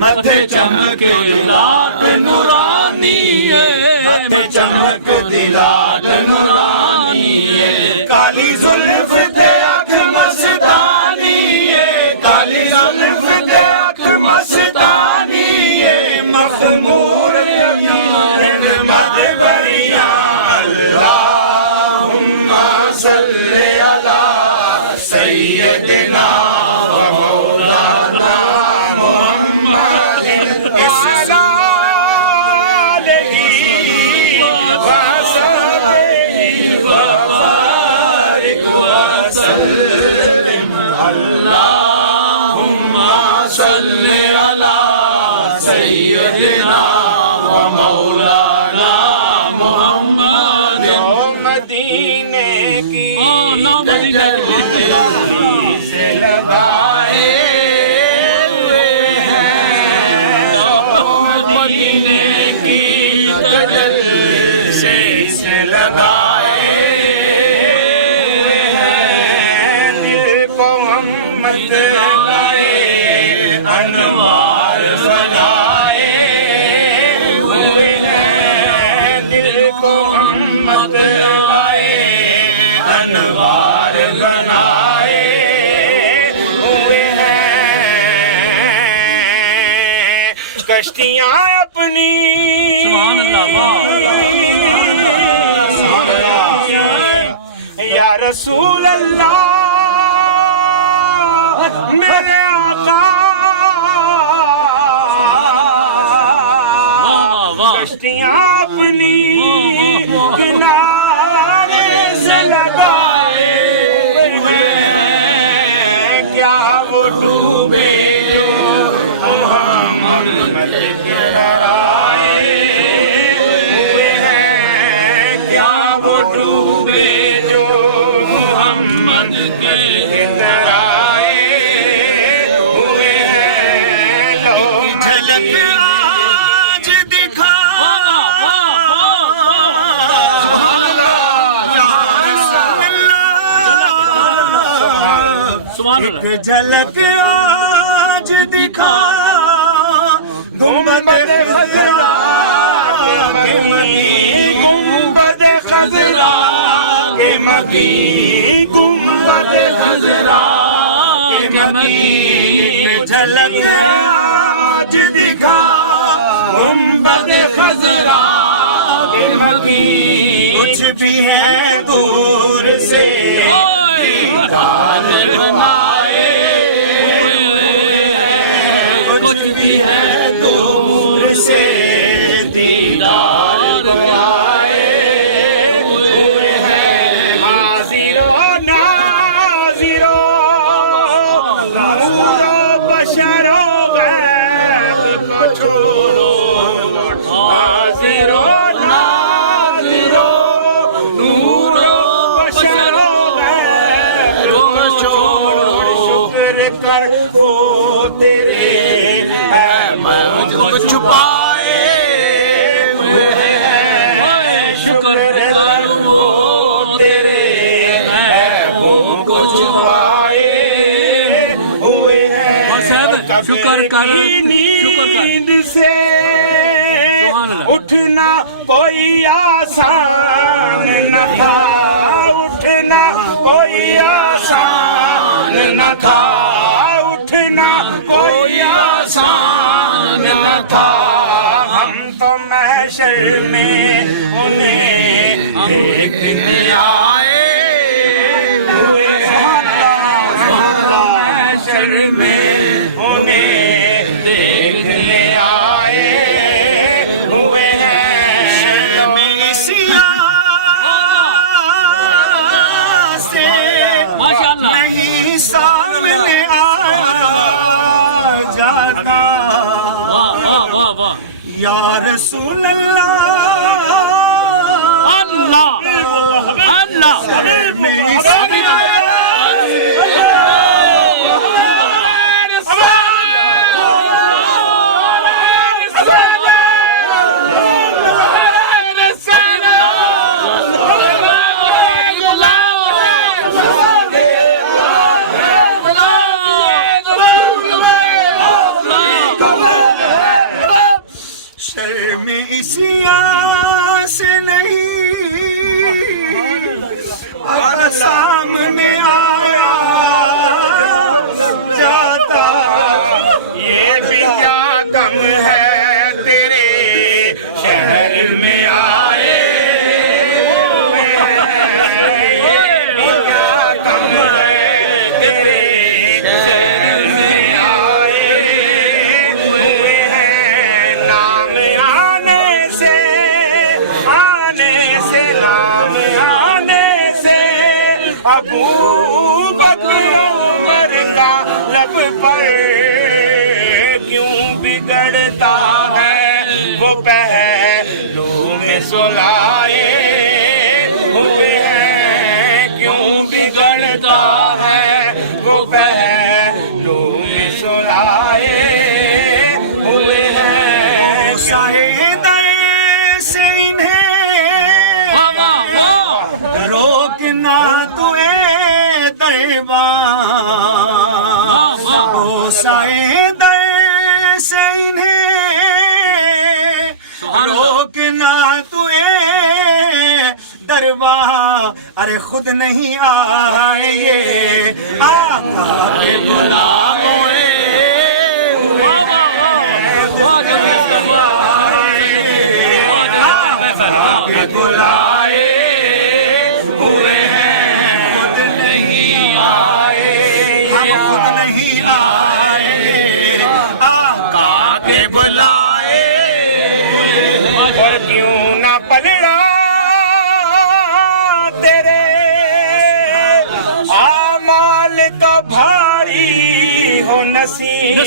متھے چمکے لاٹ نورانی ہے، متھے چمکتی لاٹ نورانی ہے، کالی زلف تے آنکھ مستانی ہے، کالی زلف تے آنکھ مستانی ہے، مخمور حکمت بریاں اللہم صلی علی سیدنا و مولانا محمد وعلی آلہ وصحبہ وبارک وسلم اللہم صلی علی سیدنا و مولانا محمد مدینے کی تجلی سے لگائے ہوئے ہیں، مدینے کی تجلی سے لگائے ہوئے ہیں، دل کو محمد لائے انوار بنائے ہوئے ہیں، دل کو محمد لائے انوار بنائے ہوئے ہیں، کشتیاں اپنی یا رسول اللہ میرے آقا، کشتیاں اپنی کنارے سے لگائے ہوئے ہیں، کیا وہ ڈوبے جو محمد کے آئے ہوئے ہیں، کیا وہ ڈوبے جو محمد کے آئے ہوئے ہیں، لو جھلک آج دکھا ایک جھلک آج دکھا گنبد خضرا کے مکی، گنبد خضرا کے مکی، گنبد خضرا کے مکی، ایک جھلک آج دکھا گنبد خضرا کے مکی، کچھ بھی ہے دور سے دیدار بنائے ہوئے ہیں، کچھ بھی ہے دور سے دیدار بنائے ہوئے ہیں، حاضر و ناظر و نور و بشر و غیب کو چھوڑو، حاضر و ناظر و نور و بشر و غیب کو چھوڑو، شکر کر وہ تیرے مجھ کو چھپائے ہوئے ہیں، شکر کر وہ تیرے عیبوں کو چھپائے ہوئے ہیں، شکر کر نیند سے اٹھنا کوئی آسان نہ تھا، اٹھنا کوئی آسان نہ تھا، اٹھنا کوئی آسان نہ تھا، ہم تو محشر میں انہیں دیکھنے آئے ہوئے ہیں، محشر میں انہیں دیکھنے آئے ہوئے ہیں، شرم اسیاں سے نہیں سامنے آیا جاتا، یا رسول اللہ اسی آس نہیں اب سامنے آیا جاتا، یہ بھی کیا کم ہے تیرے شہر میں آئے ہوئے ہیں، یہ بھی کیا کم ہے تیرے شہر میں آئے ہوئے ہیں، نام آنے سے نام آنے سے ابو بکر عمر کا لب پر کیوں بگڑتا ہے وہ پہلو میں سلائے ہوئے ہیں، کیوں بگڑتا ہے وہ پہلو میں سلائے ہوئے ہیں، شاہد سے انہیں روکنا تو اے دیوان، او شاہد سے انہیں روکنا تو اے دربار، ارے خود نہیں آئے یہ آقا کے غلاموں ہوئے ہیں، خود نہیں آئے آقا کے بلائے ہوئے ہیں، خود نہیں آئے، ہم خود نہیں آئے آقا کے بلائے، اور کیوں نہ پلڑا تیرے اعمال کا بھاری ہو نصیب،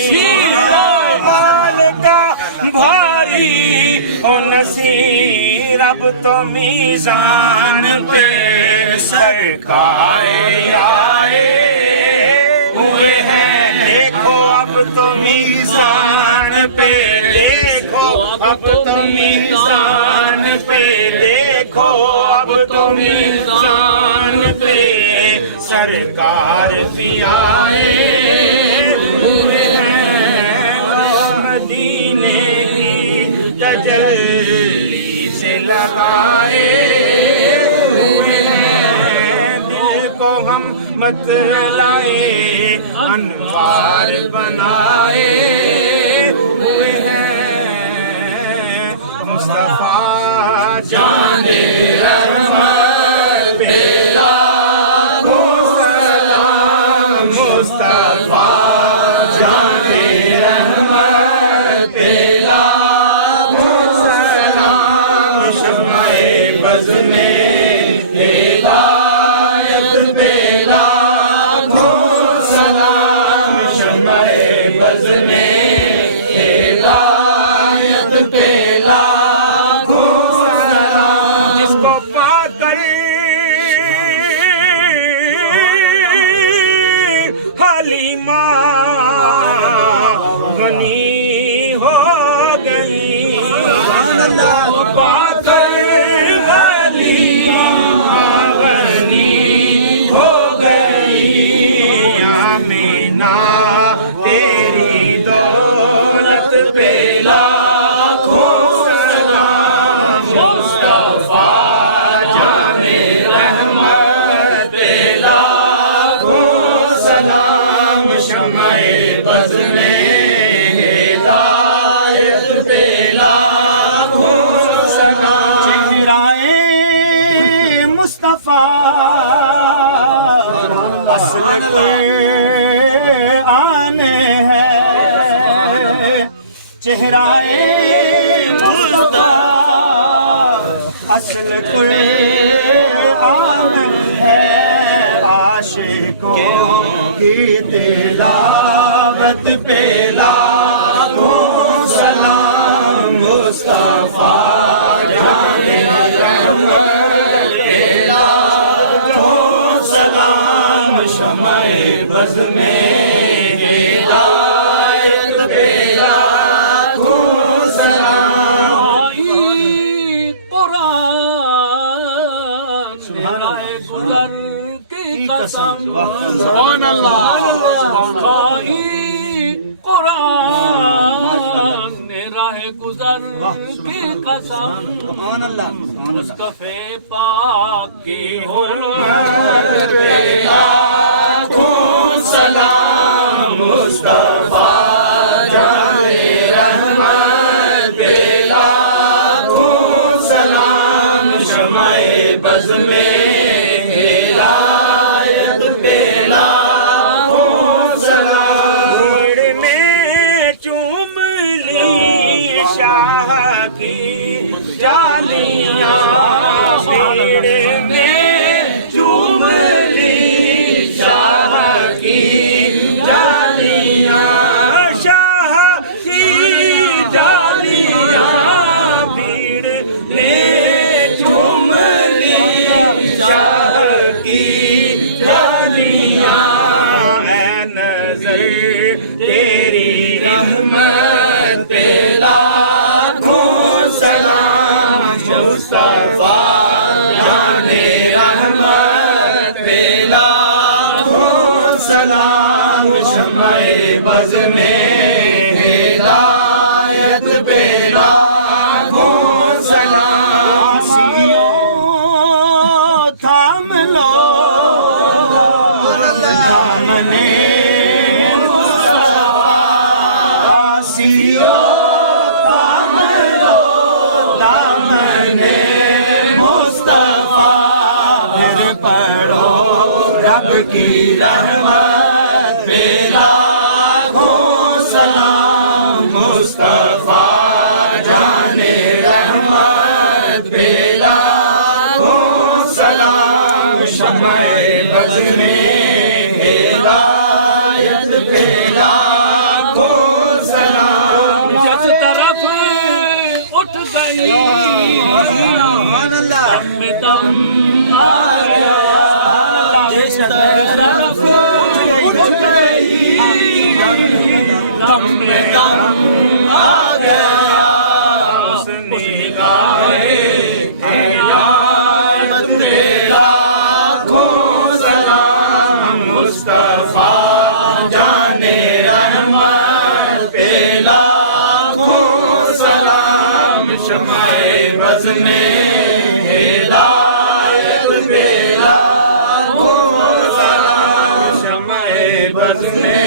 اعمال کا بھاری ہو نصیب، اب تو میزان پہ سرکار آئے ہوئے ہیں، دیکھو اب تو میزان پہ، دیکھو اب تو میزان پہ، دیکھو اب تو میزان پہ سرکار بھی آئے ہوئے ہیں، لو مدینے کی تجلی سے لگائے ہوئے ہیں، دل کو ہم مت لائے انوار بنائے ہوئے ہیں، مصطفیٰ جان رحمت پہ لاکھوں سلام، مصطفیٰ جان رحمت پہ لاکھوں سلام، شمع بز میں ہدایت پہ لاکھوں سلام، شمع بز میں ہدایت پہ لاکھوں سلام، جس کو پا کر حلیمہ غنی ہو گئی، پا کر حلیمہ غنی ہو گئی، آمینہ تیری دولت پہ لاکھوں سلام، مصطفیٰ جان رحمت پہ لاکھوں سلام، شمع بز میں ہدایت پہ لاکھوں سلام، چہرائے مصطفیٰ اصل کے آنے ہیں، چہرائے مصطفیٰ اصل قرآن ہے، عاشقوں کی تلاوت پہ لاکھوں سلام، مصطفیٰ جان رحمت پہ لاکھوں سلام، شمع بز میں ہدایت پہ لاکھوں سلام، قرآن رائے گزر کی قسم، سبحان اللہ، قرآن راہ گزر کی قسم سبحان اللہ مصطفی پاک کی حرمت پہ لاکھوں سلام مصطفیٰ جانے رحمت پہ لاکھوں سلام شمع بز میں ہدایت پہ لاکھوں سلام بھیڑ میں چوم لی شاہ کی جالیاں بھیڑ میں چوم لی شاہ کی جالیاں شاہ کی جالیاں بھیڑ میں چوم لی شاہ کی جالیاں اے نظر تیری رحمت پہ لاکھوں سلام مصطفیٰ جانے رحمت پہ لاکھوں سلام شمع بز میں ہدایت پہ لاکھوں سلام سیو تھام لو دامنے سیو تھام لو دامنے مصطفیٰ پھر پڑھو رب کی رحمت پہ لاکھوں سلام مصطفیٰ جانے رحمت پہ لاکھوں سلام شمع بز میں ہدایت پہ لاکھوں سلام جس طرف اٹھ گئی سبحان اللہ دم میں دم آ گیا جس طرف اٹھ گئی دم میں دم آ گیا اس نگاہ عنایت پہ لاکھوں سلام مصطفیٰ جانے رحمت پہ لاکھوں سلام شمع بز میں ہدایت پہ لاکھوں سلام شمع بز میں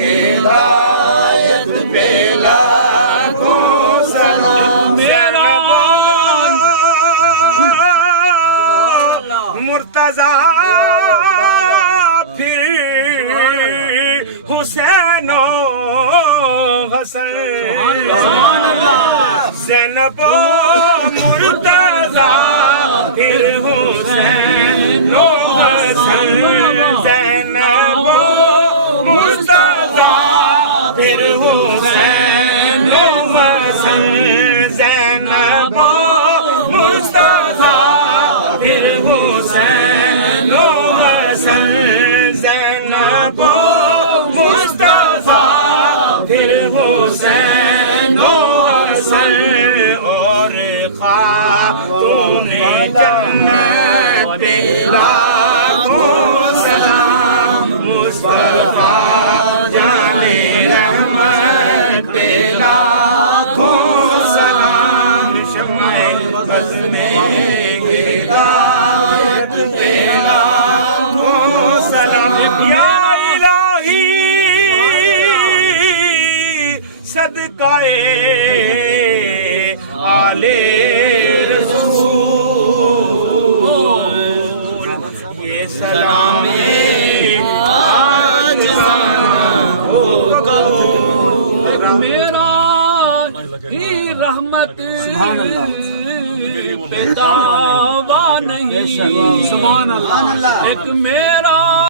ہدایت پہ لاکھوں سلام میرا مرتضیٰ پھر حسین و حسن زینب و مرتضیٰ پھر حسین و حسن زینب و مرتضیٰ پھر حسین و حسن زینب و مرتضیٰ پھر حسین و حسن زینب و مصطفیٰ پھر حسین و حسن اور خاتون جنت پہ لاکھوں سلام مصطفیٰ جانے رحمت پہ لاکھوں سلام شمع بز میں ہدایت پہ لاکھوں سلام یا الہی صدقہ آل رسول یہ سلام آج میرا ہی رحمت پہ دعویٰ نہیں سبحان اللہ ایک میرا